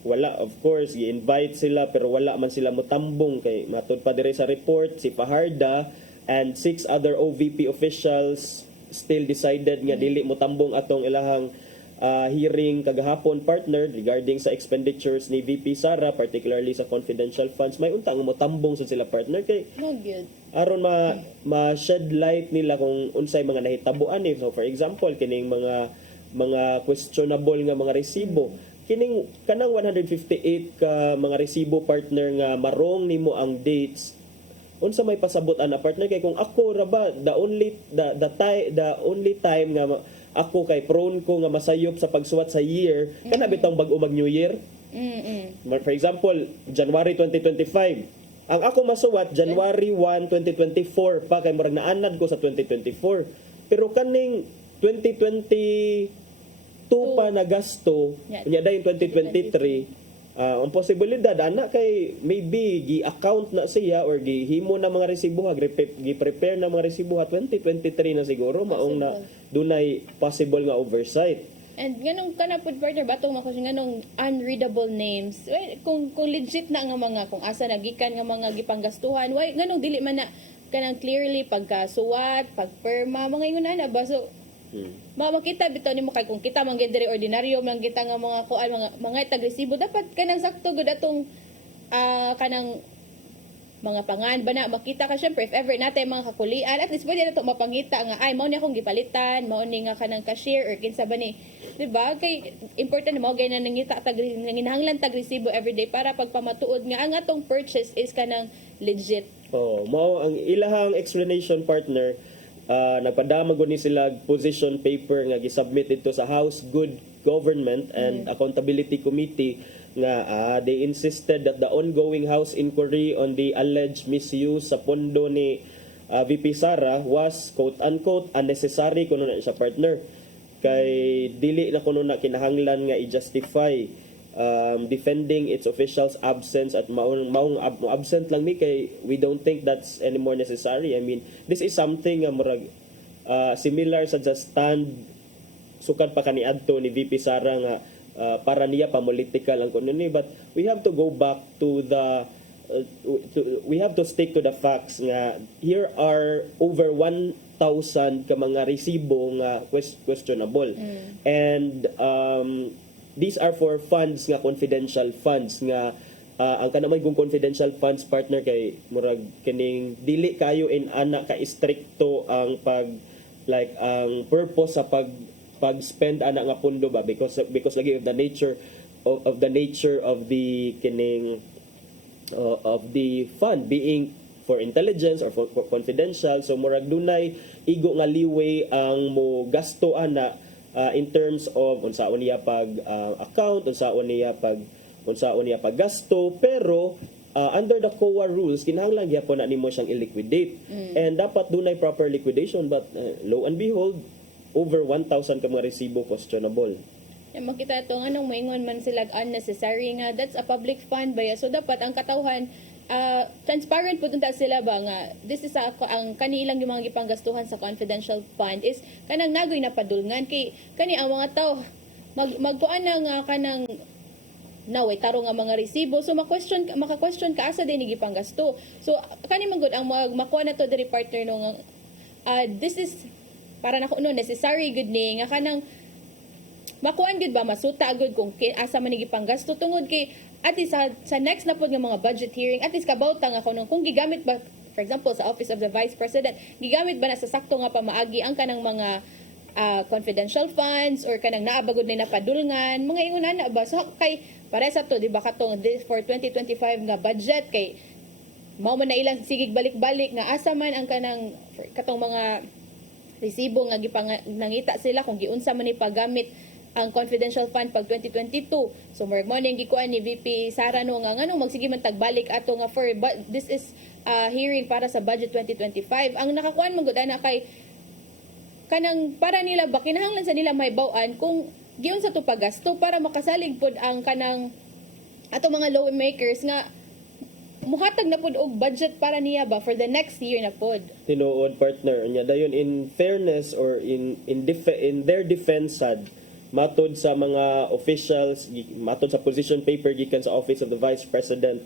wala of course gi-invite sila pero wala man sila motambong kay matud pa diri sa report si Fajarda and 6 other OVP officials still decided nga dili motambong atong ilahang hearing kagahapon, partner, regarding sa expenditures ni VP Sara, particularly sa confidential funds, may untang mo tambong sa sila, partner, kay No good. aron ma-shed light nila kung unsay mga nahitabuan eh. So for example, kining mga questionable nga mga resibo, kining kanang 158 ka mga resibo, partner, nga marong nimo ang dates, unsa may pasabot ana, partner, kay kung ako ra ba the only time nga ako kay prone ko nga masayop sa pagsuwat sa year, kana bitong bag-o mag New Year. For example, January 2025. Ang ako masuwat January 1, 2024 pa, kay murag naanad ko sa 2024. Pero kaning 2022 pa na gasto, nya dayon 2023, ang posibilidad ana kay maybe gi-account na siya or gihimo na mga resibo, gi-prepare na mga resibo 2023 na siguro, maong na dunay possible nga oversight. And ganong kanapod, partner, batong mako ganong unreadable names. Kung legit na nga mga, kung asa nagikan nga mga gipanggastuhan, why ganong dili man na kanang clearly pagkasuwat, pagperma, mga ingon na ba? So makita bitaw nimo kay kung kita man gid diri ordinaryo man kita nga mga kuan, mga tagresibo, dapat kanang sakto gud atong kanang mga pangan ba na makita ka. Syempre if ever natay mga kakulian, at least pwede na to mapangita nga ay mao ni akong gipalitan, mao ni nga kanang cashier or kinsa ba ni, di ba? Kay important mo gay na nangita nanginahanglan tag resibo everyday para pagpamatuod nga ang atong purchase is kanang legit. Mao ang ilahang explanation, partner. Nagpadama gud ni sila position paper nga gisubmit dito sa House Good Government and Accountability Committee nga they insisted that the ongoing House inquiry on the alleged misuse sa pondo ni VP Sara was quote-unquote unnecessary kuno na siya, partner. Kay dili na kuno na kinahanglan nga i-justify defending its officials' absence at maong absent lang mi, kay we don't think that's anymore necessary. I mean, this is something nga murag similar sa just stand sukad pa kaniadto ni VP Sara nga para niya pa political ang kuno ni, but we have to go back to the we have to stick to the facts nga here are over 1,000 ka mga resibo nga questionable. And these are for funds nga confidential funds nga ang kanamay kung confidential funds, partner, kay murag kining dili kayo in ana ka istrikto ang ang purpose sa pag-spend ana nga pundo ba, because lagi of the nature of the kining of the fund being for intelligence or for confidential. So murag dunay igo nga liway ang mo gasto ana in terms of unsaon niya pag account, unsaon niya paggasto, pero under the COA rules kinahanglan gyapon na nimo siyang i-liquidate. And dapat dunay proper liquidation, but lo and behold, over 1,000 ka mga resibo questionable. Makita ito nga nung maingon man sila unnecessary nga, that's a public fund ba, so dapat ang katawhan transparent po ta sila ba nga this is ang kanilang yung mga gipanggastuhan sa confidential fund is kanang nagoy na padulngan kay kani ang mga tao magkuan na nga kanang naway taro nga mga resibo, so maka-question ka asa din ni gipanggasto. So kani man gud ang makuha na to diri, partner, no this is para nako necessary good ni nga kanang makuan gud ba masuta gud kung asa man ni gipanggasto, tungod kay at least sa next na po nga mga budget hearing, at least kabauta nga kung gigamit ba, for example, sa Office of the Vice President, gigamit ba na sa sakto nga pamaagi ang kanang mga confidential funds or kanang naabagod na napadulngan, mga ingunan na ba? So kay para sa to, di ba katong for 2025 nga budget, kay mao man na ilang sigig balik-balik nga asa man ang kanang katong mga resibo nga nangita sila kung giunsa man ni paggamit ang confidential fund pag 2022. So more morning gikuan ni VP Sara no nga nganong magsige man tagbalik ato nga for but this is hearing para sa budget 2025. Ang nakakuan man gud ana kay kanang para nila ba kinahanglan sa nila may baw-an kung giun sa to paggasto para makasalig pod ang kanang ato mga lawmakers nga muhatag na pod og budget para niya ba for the next year na pod. Tinuod, partner, nya dayon in fairness or in their defense sad, matod sa mga officials, matod sa position paper gikan sa Office of the Vice President,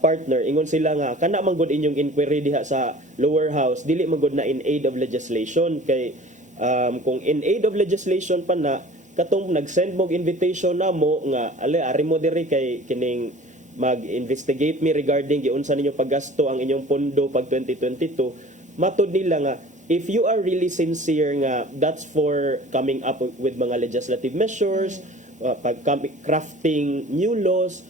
partner, ingon sila nga kana man gud inyong inquiry diha sa lower house, dili man gud na in aid of legislation. Kay kung in aid of legislation pa na, katong nag-send mo og invitation namo nga ari mo diri kay kining mag-investigate me regarding giunsa ninyo paggasto ang inyong pondo pag 2022, matud nila nga if you are really sincere nga that's for coming up with mga legislative measures, crafting new laws,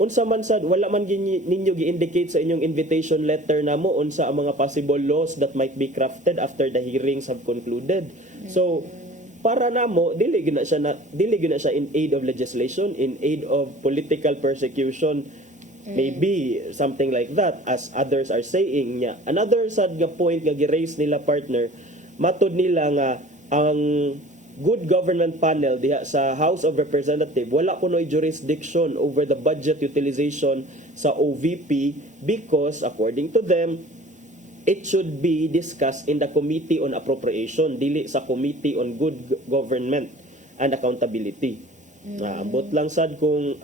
unsa man sad wala man ninyo gi-indicate sa inyong invitation letter namo unsa ang mga possible laws that might be crafted after the hearings have concluded. So para namo dili gyud na siya in aid of legislation, in aid of political persecution, maybe something like that as others are saying nya. Another sad nga point nga gi-raise nila partner, matud nila nga ang good government panel diha sa House of Representatives wala kunoy jurisdiction over the budget utilization sa OVP because according to them it should be discussed in the Committee on Appropriation, dili sa Committee on Good Government and Accountability. Ambot lang sad kung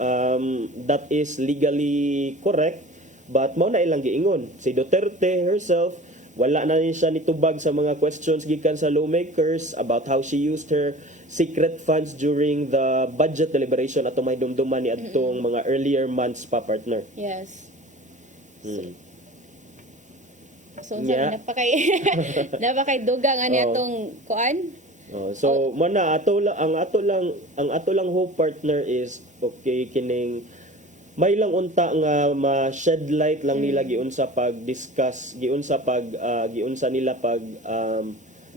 that is legally correct, but mao na ilang giingon. Si Duterte herself, wala na niya nitubag sa mga questions gikan sa lawmakers about how she used her secret funds during the budget deliberation atong may dumduman ni adtong mga earlier months pa partner. Yes. So Yeah. napakay dugang ani atong kuan. So mana ang ato lang hope partner is okay kining may lang unta nga ma-shed light lang nila giunsa pag-discuss giunsa nila pag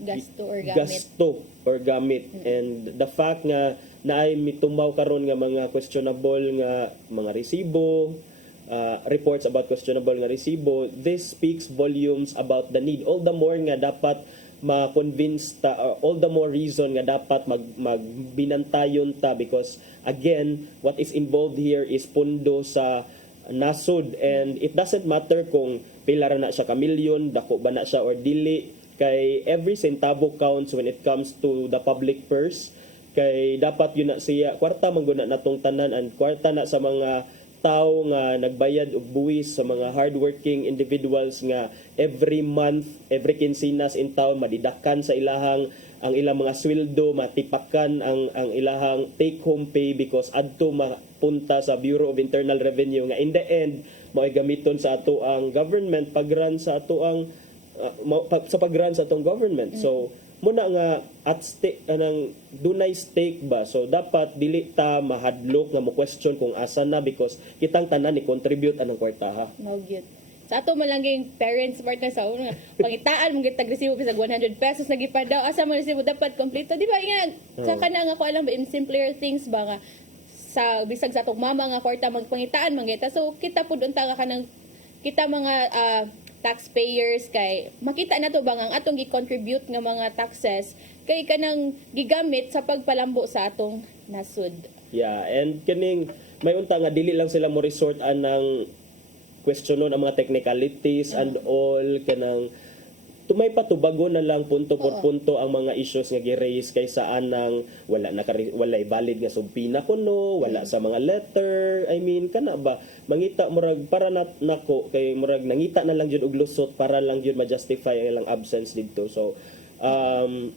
gasto or gamit and the fact nga naay mitumaw karon nga mga questionable nga mga resibo, reports about questionable nga resibo, this speaks volumes about the need. All the more nga dapat ma-convince ta, all the more reason nga dapat magbinantayon ta because again, what is involved here is pundo sa nasod and it doesn't matter kung pila ra na siya ka milyon, dako ba na siya or dili, kay every centavo counts when it comes to the public purse, kay dapat yun na siya kwarta man guna natong tanan and kwarta na sa mga tao nga nagbayad og buwis, sa mga hardworking individuals nga every month, every kinsinas in town madidakan sa ilahang ang ilang mga sweldo, matipakan ang ilahang take home pay because adto mapunta sa Bureau of Internal Revenue nga in the end mao gamiton sa ato ang government pag-run sa ato ang sa pag-run sa atong government. So muna nga at stake anang dunay stake ba, so dapat dili ta mahadlok nga mo question kung asa na because kitang tanan ni contribute anang kwartaha. No gyud. Sa ato man lang yung parents partner sa una pangitaan mo gitag resibo bisag 100 pesos nagipadaw asa man resibo dapat kompleto di ba nga sa kana nga ko alam in simpler things ba nga sa bisag sa atong mama nga kwarta magpangitaan man kita so kita pud unta nga kanang kita mga taxpayers kay makita na to bang ang atong gi-contribute nga mga taxes kay kanang gigamit sa pagpalambo sa atong nasud. Yeah, and kining may unta nga dili lang sila mo resort anang questionon ang mga technicalities and all kanang tumay patubago na lang punto por punto ang mga issues nga gi-raise kay saan nang wala valid nga subpina kuno, wala sa mga letter. I mean kana ba mangita murag para nako kay murag nangita na lang jud og lusot para lang jud ma-justify ang ilang absence didto. So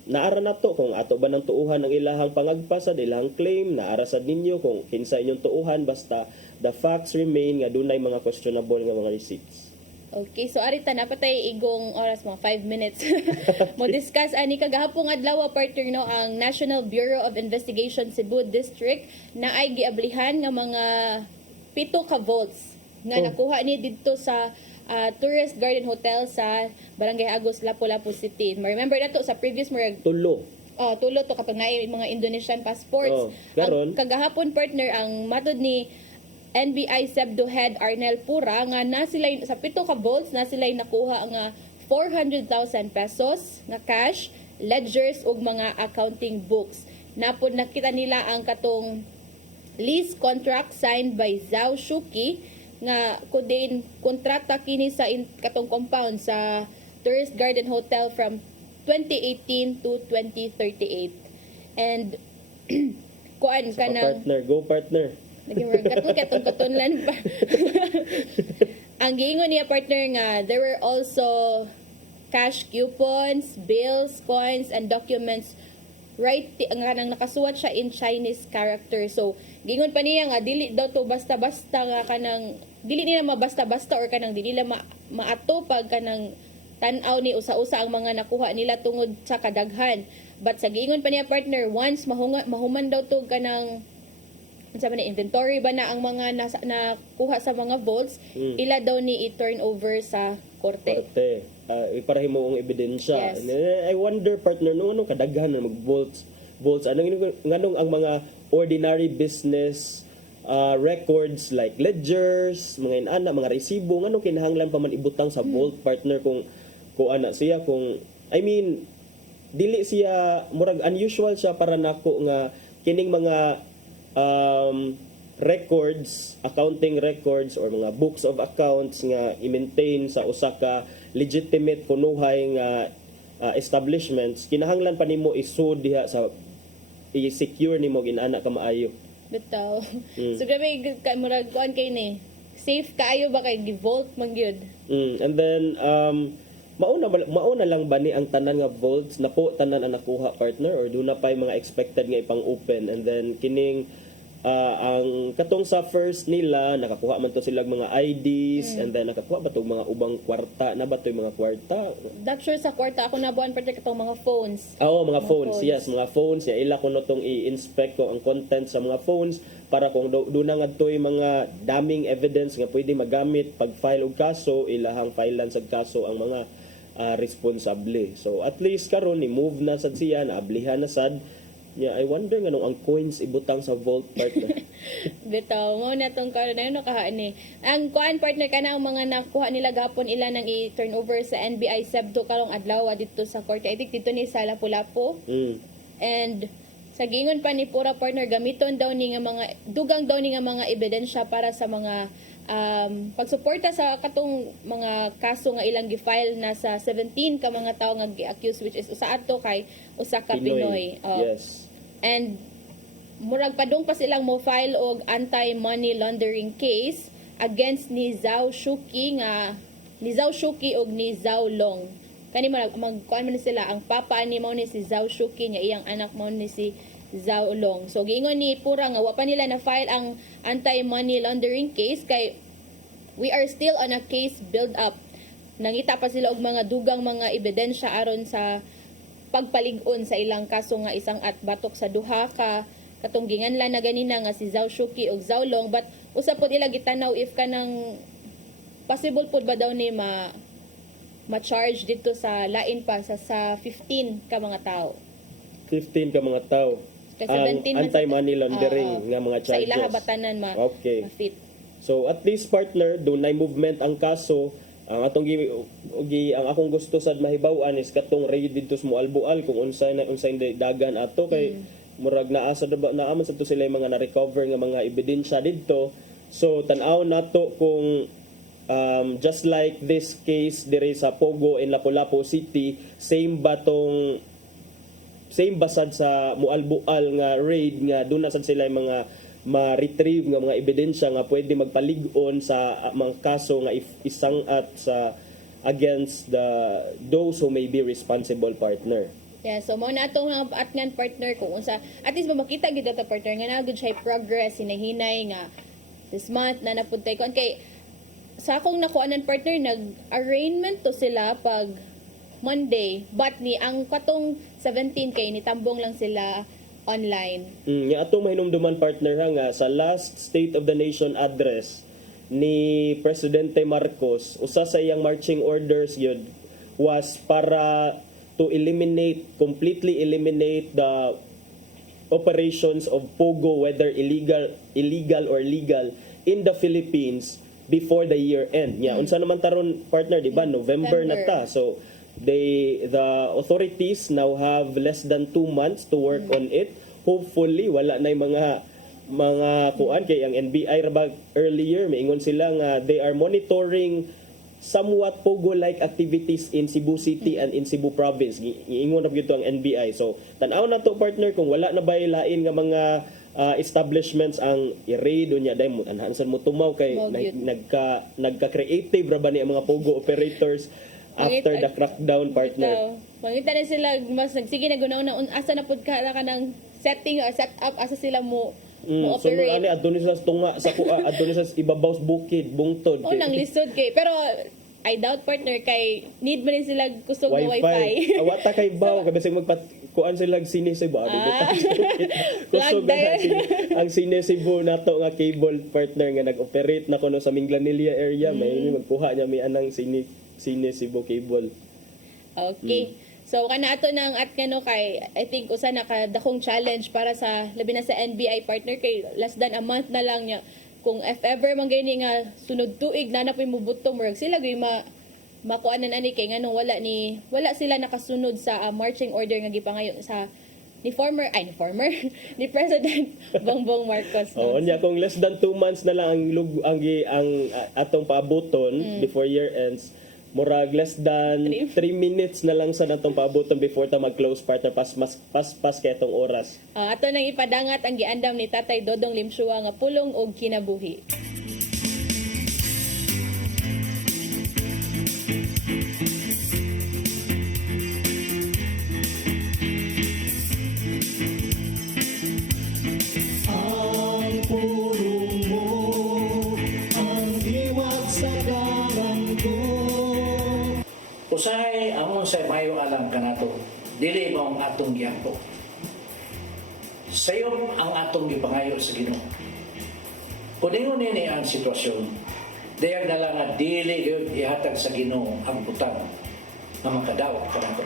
naara na to kung ato ba nang tuuhan ang ilahang pangagpasad, ilahang claim, naara sad ninyo kung kinsa inyong tuuhan basta the facts remain nga dunay mga questionable nga mga receipts. Okay, so arita na patay igong oras mga 5 minutes. Mo discuss ani kagahapon adlaw partner no ang National Bureau of Investigation Cebu District na ay giablihan nga mga 7 ka volts nga nakuha ni didto sa Tourist Garden Hotel sa Barangay Agos, Lapu-Lapu City. Remember na to sa previous tulo to kapag naay mga Indonesian passports. Ang kagahapon partner ang matod ni NBI Sebdo Head Arnel Pura nga na sila sa 7 ka volts na sila nakuha nga 400,000 pesos nga cash, ledgers ug mga accounting books. Napod nakita nila ang katong lease contract signed by Zhao Shuki nga kudin kontrata kini sa katong compound sa Tourist Garden Hotel from 2018 to 2038. And kuan kanang partner. Naging katon-katonlan pa. Ang giingon niya partner nga, there were also cash coupons, bills, coins, and documents nga nang nakasuwat siya in Chinese character. So gingon pa niya nga dili daw to basta-basta nga kanang dili nila mabasta-basta or kanang dili nila maato pag kanang tan-aw ni usa-usa ang mga nakuha nila tungod sa kadaghan. But sa giingon pa niya partner, once mahuman daw to kanang sa man inventory ba na ang mga nakuha sa mga vaults, ila daw ni i-turn over sa korte. Para himo ang ebidensya. Yes. I wonder partner no anong kadaghan na mag-vaults nganong ang mga ordinary business records like ledgers, mga inana, mga resibo, nganong kinahanglan pa man ibutang sa vault partner kung ana siya kung I mean dili siya murag unusual siya para nako nga kining mga records, accounting records or mga books of accounts nga i-maintain sa usa ka legitimate kunuhay nga establishments, kinahanglan pa nimo isud diha sa i-secure nimo ginana ka maayo. Bitaw. So grabe murag kuan kay ni. Safe kaayo ba kay gi-vault man gyud? And then mauna lang ba ni ang tanan nga vaults na po tanan ang nakuha partner or do na pa mga expected nga ipang open and then kining ang katong sa first nila nakakuha man to silang mga IDs and then nakakuha ba tong mga ubang kwarta na ba to yung mga kwarta? Not sure sa kwarta ako nabuan pa katong mga phones. Mga phones. Yes, mga phones. Ila ko no tong i-inspect ko ang content sa mga phones para kung do na ngadto yung mga daming evidence nga pwede magamit pag file og kaso, ilahang filean sa kaso ang mga responsable. So at least karon ni move na sad siya, naablihan na sad. Yeah, I wonder nga nung ang coins ibutang sa vault partner. Bitaw, mo na tong karon na nakahaan ni. Ang kuan partner kana ang mga nakuha nila gapon ila nang i-turn over sa NBI Sebdo karong adlaw dito sa korte. I think dito ni sa Lapu-Lapu. And sa gingon pa ni Pura partner gamiton daw ni nga mga dugang daw ni nga mga ebidensya para sa mga pagsuporta sa katong mga kaso nga ilang gi-file na sa 17 ka mga tawo nga gi-accuse which is usa ato kay usa ka Pinoy. Yes. And murag padung pa silang mo file og anti-money laundering case against ni Zhao Shuki og ni Zhao Long. Kani magkuan man sila ang papa ni mao ni si Zhao Shuki nya iyang anak mao ni si Zhao Long. So giingon ni Pura nga wa pa nila na file ang anti-money laundering case kay we are still on a case build up. Nangita pa sila og mga dugang mga ebidensya aron sa pagpalig-on sa ilang kaso nga isang at batok sa duha ka katong ginganlan na ganina nga si Zhao Shuki og Zhao Long but usa pod ila gitanaw if kanang possible pod ba daw ni ma-charge dito sa lain pa sa 15 ka mga tao. 15 ka mga tao. Ang anti-money laundering nga mga charges. Sa ilang habatanan ma-fit. So at least partner, doon na movement ang kaso. Ang atong ang akong gusto sad mahibaw-an is katong raid dito sa Mualbual kung unsay dagan ato kay murag naaman sa to sila yung mga na-recover nga mga ebidensya dito. So tan-aw nato kung just like this case dire sa Pogo in Lapu-Lapu City, same basad sa Mualbual nga raid nga doon na sad sila yung mga ma-retrieve nga mga ebidensya nga pwede magpalig-on sa mga kaso nga isang at sa against those who may be responsible partner. Yeah, so mo na atong atngan partner kung unsa at least makita gid ta partner nga nagud siya progress hinahinay nga this month na napuntay kon kay sa akong nakuanan partner nag-arraignment to sila pag Monday but ni ang katong 17 kay nitambong lang sila online. Yung atong mahinumduman partner nga sa last State of the Nation address ni Presidente Marcos, usa sa iyang marching orders yun was para to completely eliminate the operations of Pogo, whether illegal or legal, in the Philippines before the year end. Unsa naman taron partner, di ba? November na ta. So the authorities now have less than 2 months to work on it. Hopefully wala na yung mga kuan kay ang NBI rabag earlier maingon sila nga they are monitoring somewhat Pogo-like activities in Cebu City and in Cebu Province. Giingon na gyud ang NBI. So tan-aw na to partner kung wala na ba lain nga mga establishments ang i-raid unya dai mo anhansan mo tumaw kay nagka-creative ra ba ni ang mga Pogo operators after the crackdown, partner. Mangita na sila, mas nagsige na gunaw na asa na pud ka ng setting, set up, asa sila mo So operate. ani adto ni sa tunga sa kuha, adto ni sa ibabaw sa bukid, bungtod. Oh, nang lisod kay. Pero I doubt, partner, kay need man sila kusog mo wifi. Awata kay baw kay bisag kuan sila sine sa baw. Kusog na ang sine Cebu nato nga cable, partner, nga nag-operate na kuno sa Minglanilla area. May magkuha niya may anang sine Cebu cable. Okay. So kana ato nang at kano kay I think usa na kadakong challenge para sa labi na sa NBI, partner, kay less than a month na lang niya. Kung if ever man gani nga sunod tuig na napoy mubutong murag sila gyud makuanan ani kay nganong wala sila nakasunod sa marching order nga gipangayo sa ni President Bongbong Marcos. Oh, nya kung less than 2 months na lang ang atong paaboton before year ends, murag less than 3 minutes na lang sa natong paaboton before ta mag-close, partner, pas kay itong oras. Ato nang ipadangat ang giandam ni Tatay Dodong Limshua nga pulong og kinabuhi. Ang pulong mo, ang diwag sa dalan ko. Usahay amon sa mayo alam kanato, dili mo ang atong giampo. Sayo ang atong gipangayo sa Ginoo. Kuningon nini ang sitwasyon, dayag na lang nga dili gyud ihatag sa Ginoo ang butang nga makadawat kanato.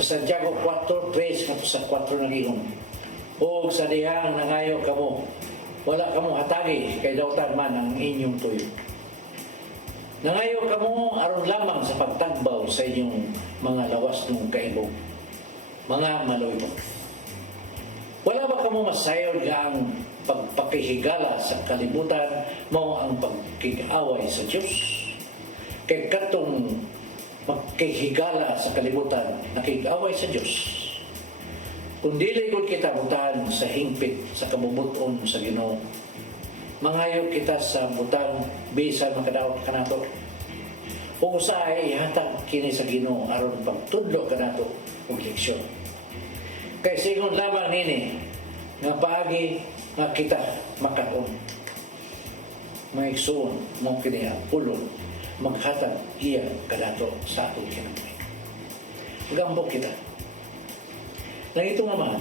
Sa Santiago 4:3 ngadto sa 4 na gihon. O sa dihang nangayo kamo, wala kamo hatagi kay dawtan man ang inyong tuyo. Nangayo kamo aron lamang sa pagtagbaw sa inyong mga lawas ng kaibog, mga maloybog. Wala ba kamo masayod nga ang pagpakihigala sa kalibutan mo ang pagkig-away sa Diyos? Kay katong magkihigala sa kalibutan, nakig-away sa Diyos. Kung dili ko kita butahan sa hingpit sa kabubuton sa Ginoo, mangayo kita sa butang bisan makadawat kanato. O usahay ihatag kini sa Ginoo aron pagtudlo kanato og leksyon. Kay sigon lamang nini nga paagi nga kita makaon. Maigsoon mo kini ang pulong maghatag iya kanato sa atong kinabuhi. Gambok kita. Nang ito naman,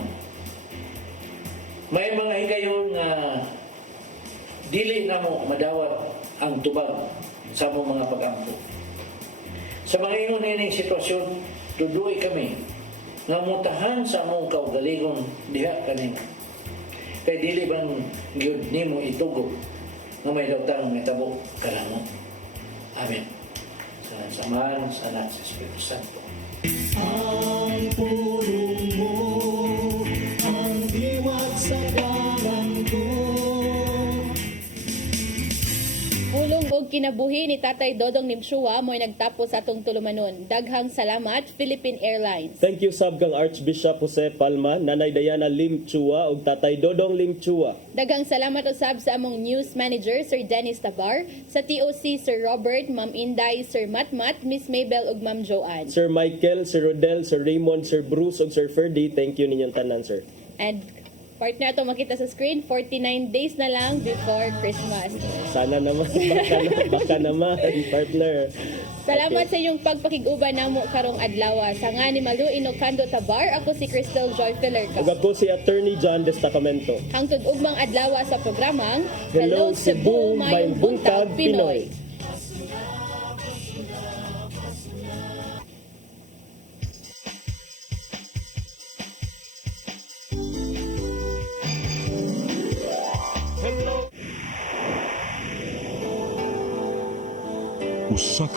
may mga higayon nga dili na mo madawat ang tubag sa mong mga pag-ampo. Sa mga ingon nining sitwasyon, tuduy kami nga mutahan sa mong kaugalingon diha kanimo. Kay dili bang gyud nimo itugo nga may dawtang mitabo kanamo. Amen. Sa samahan sa anak sa Espiritu Santo. Ang pulong mo, ang diwag sa dalan ko. Pulong og kinabuhi ni Tatay Dodong Limshua mo'y nagtapos sa atong tulumanon. Daghang salamat, Philippine Airlines. Thank you sab kang Archbishop Jose Palma, Nanay Diana Lim Chua ug Tatay Dodong Lim Chua. Daghang salamat usab sa among news manager, Sir Dennis Tabar, sa TOC, Sir Robert, Ma'am Inday, Sir Matmat, Miss Mabel ug Ma'am Joanne. Sir Michael, Sir Rodel, Sir Raymond, Sir Bruce ug Sir Ferdy, thank you ninyong tanan, sir. And partner, ito makita sa screen, 49 days na lang before Christmas. Sana naman, baka naman, partner. Salamat sa inyong pagpakig-uban namo karong adlaw. Sa nga ni Malu Inocando Tabar, ako si Crystal Joy Filerca. Ug ako si Attorney John Destacamento. Hangtod ugmang adlaw sa programang Hello Cebu, Mayong Buntag, Pinoy. Usa